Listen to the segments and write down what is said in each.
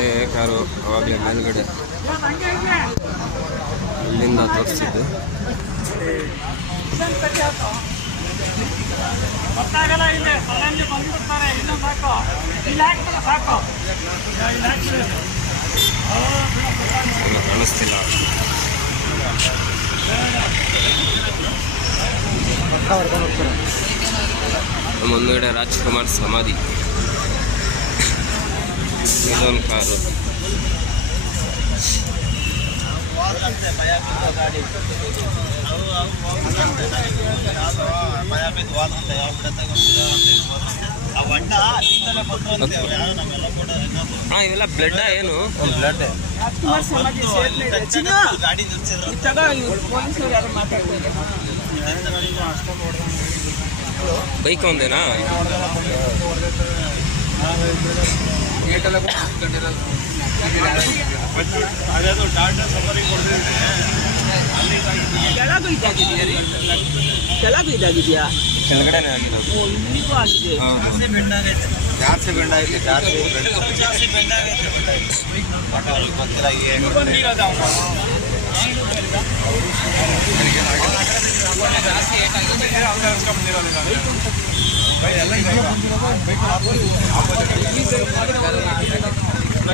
ಅದೇ ಕಾರು ಅವಾಗಲೇ ಮೇಲ್ಗಡೆ ಅಲ್ಲಿಂದ ತೋರಿಸಿದ್ದು. ಕಾಣಿಸ್ತಿಲ್ಲ. ಮುಂದುಗಡೆ ರಾಜ್ಕುಮಾರ್ ಸಮಾಧಿ. ಇದೊಂದು ಕಾರು. ಇವೆಲ್ಲ ಬ್ಲಡ್ ಏನು? ಬ್ಲಡ್ ಬೈಕ್ ಒಂದೇನಾ? ಅದೇದು ಟಾಟಾ ಸಫಾರಿ ಕೆಳಗೂ ಇದಾಗಿದೆಯಾ? ಕೆಳಗಡೆನೇ ಆಗಿರೋದು. ಇಲ್ಲಿಗೂ ಆಗಿದೆ. ಜಾಸ್ತಿ ಬೆಂಡ್ ಆಗಿದೆ. ಜಾಸ್ತಿ ಬೆಂಡ್ ಆಗೈತೆ.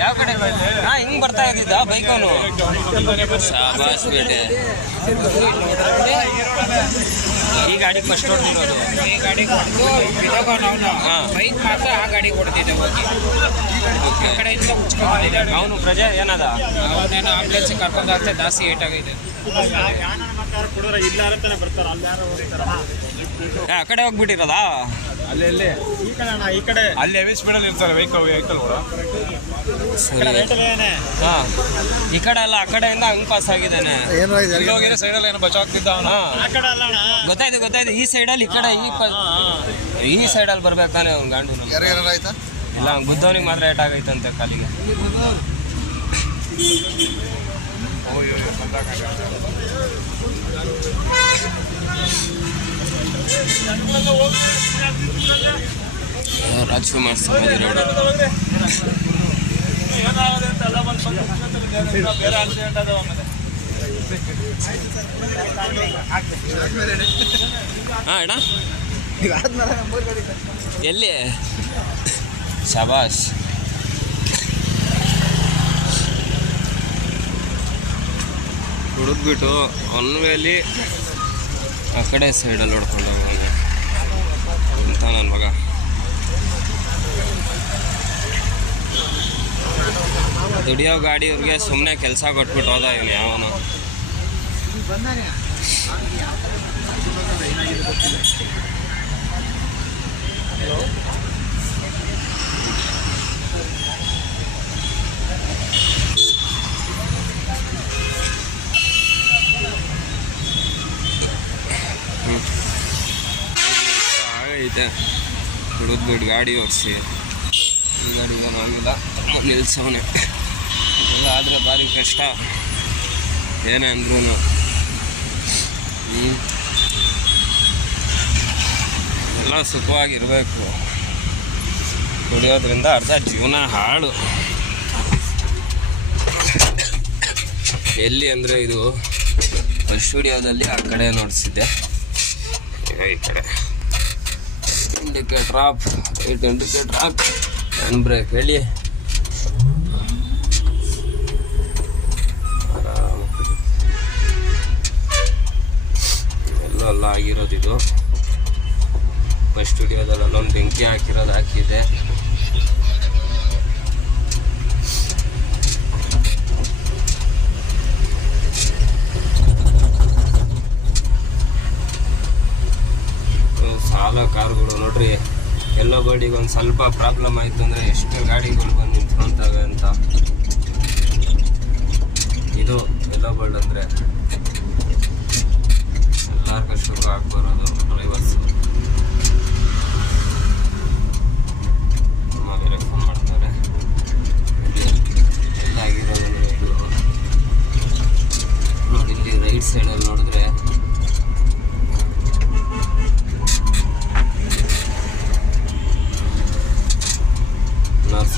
ಯಾವ ಕಡೆ ಹಿಂಗ್ ಬರ್ತಾ ಇದ್ದಿದ್ದ ಬೈಕವನು? ಶಾಬಾಸ್ ಬೇಟೆ. ಈ ಗಾಡಿ ಫಸ್ಟ್ ಹೊಡೆದಿರೋದು. ಈ ಗಾಡಿ ಹೊಡೆದು ಬೈಕ್ ಮಾತ್ರ ಆ ಗಾಡಿ ಹೊಡೆದಿದೆ ಹೋಗಿ. ಆ ಕಡೆಯಿಂದ ಉಚ್ಕೊಂಡಿದ್ದಾನೆ ಅವನು ಪ್ರಜೆ ಏನದ? ಅವನೇನು ಆಂಬುಲೆನ್ಸ್ ಕರ್ಕೊಂಡು ಆಗ್ತಾ ಜಾಸ್ತಿ ಏಟ್ ಆಗಿದೆ. ಆ ಕಡೆ ಹೋಗ್ಬಿಟ್ಟಿರೋದಾ? ಅಲ್ಲಿ ಈ ಕಡೆ ಅಲ್ಲಿ ಹೆವಿ ಸ್ಪೀಡಲ್ಲಿ ಇರ್ತಾರೆ ವೆಹಿಕಲ್ ಸರಿ. ಹಾಂ, ಈ ಕಡೆ ಅಲ್ಲ, ಆ ಕಡೆಯಿಂದ ಹಂಗ್ ಪಾಸ್ ಆಗಿದ್ದಾನೆ. ಸೈಡಲ್ಲಿ ಏನೋ ಬಚಾಗ್ತಿದ್ದ ಅವನು. ಗೊತ್ತಾಯ್ತು. ಈ ಸೈಡಲ್ಲಿ ಈ ಕಡೆ ಈ ಸೈಡಲ್ಲಿ ಬರ್ಬೇಕಾನೆ ಅವ್ನು ಗಾಂಡು. ಇಲ್ಲ, ಅವ್ನು ಗುದ್ದವನಿಗೆ ಮಾತ್ರ ಏಟ್ ಆಗೈತಂತೆ ಕಾಲಿಗೆ. ರಾಜ್ಕುಮಾರ್ ಸಮಾಧಿ ರೋಡ್. ಹಾಂ ಅಣ್ಣ, ಎಲ್ಲಿ? ಶಬಾಷ್. ಹುಡುಕ್ಬಿಟ್ಟು ಒನ್ ವೇಲಿ ಆ ಕಡೆ ಸೈಡಲ್ಲಿ ಹೊಡ್ಕೊಂಡು ಹೋಗೋಣ ಅಂತ ನನ್ನ ಮಗ. ದುಡಿಯೋ ಗಾಡಿಯವ್ರಿಗೆ ಸುಮ್ಮನೆ ಕೆಲಸ ಕೊಟ್ಬಿಟ್ಟು ಹೋದ ಇವನು ಯಾವನು. ಆಗೈತೆ ಹುಡುಗ್ಬಿಟ್ಟು ಗಾಡಿ ಓಡಿಸಿ. ಈ ಗಾಡಿಗೆ ನಾವಿಲ್ಲ ನಿಲ್ಸವನೆ. ಎಲ್ಲ ಆದರೆ ಭಾರಿ ಕಷ್ಟ ಏನೇ ಅಂದ್ರೂ. ಎಲ್ಲ ಸುಖವಾಗಿರಬೇಕು. ಕುಡಿಯೋದ್ರಿಂದ ಅರ್ಧ ಜೀವನ ಹಾಳು. ಎಲ್ಲಿ ಅಂದರೆ ಇದು ಸ್ಟುಡಿಯೋದಲ್ಲಿ ಆ ಕಡೆ ನೋಡಿಸಿದ್ದೆ. ಈ ಕಡೆ indicator of, right indicator of, hand break ಹೇಳಿ. ಎಲ್ಲ ಆಗಿರೋದಿದು. ಫಸ್ಟ್ ಸ್ಟುಡಿಯೋದಲ್ಲಿ ಅಲ್ಲೊಂದು ಬೆಂಕಿ ಹಾಕಿರೋದು ಹಾಕಿದೆ. ಸಾಲ ಕಾರುಗಳು ನೋಡ್ರಿ, ಎಲ್ಲೋ ಗಾಡಿಗೆ ಒಂದು ಸ್ವಲ್ಪ ಪ್ರಾಬ್ಲಮ್ ಆಯಿತು ಅಂದರೆ ಎಷ್ಟು ಗಾಡಿಗಳು ಬಂದು ನಿಂತ್ಕೊಳ್ತವೆ ಅಂತ. ಇದು ಎಲ್ಲೋ ಗೋಲ್ಡ್ ಅಂದರೆ ಎಲ್ಲರ ಕಷ್ಟಕ್ಕೂ ಆಗ್ಬರೋದು ಡ್ರೈವರ್ಸು. ಅಮ್ಮ ಬೇರೆ ಫೋನ್ ಮಾಡ್ತಾರೆ. ಎಲ್ಲಾಗಿರೋದು ಇದು ನೋಡಿ, ಇಲ್ಲಿ ರೈಟ್ ಸೈಡಲ್ಲಿ ನೋಡಿದ್ರೆ ನರ್ಸ್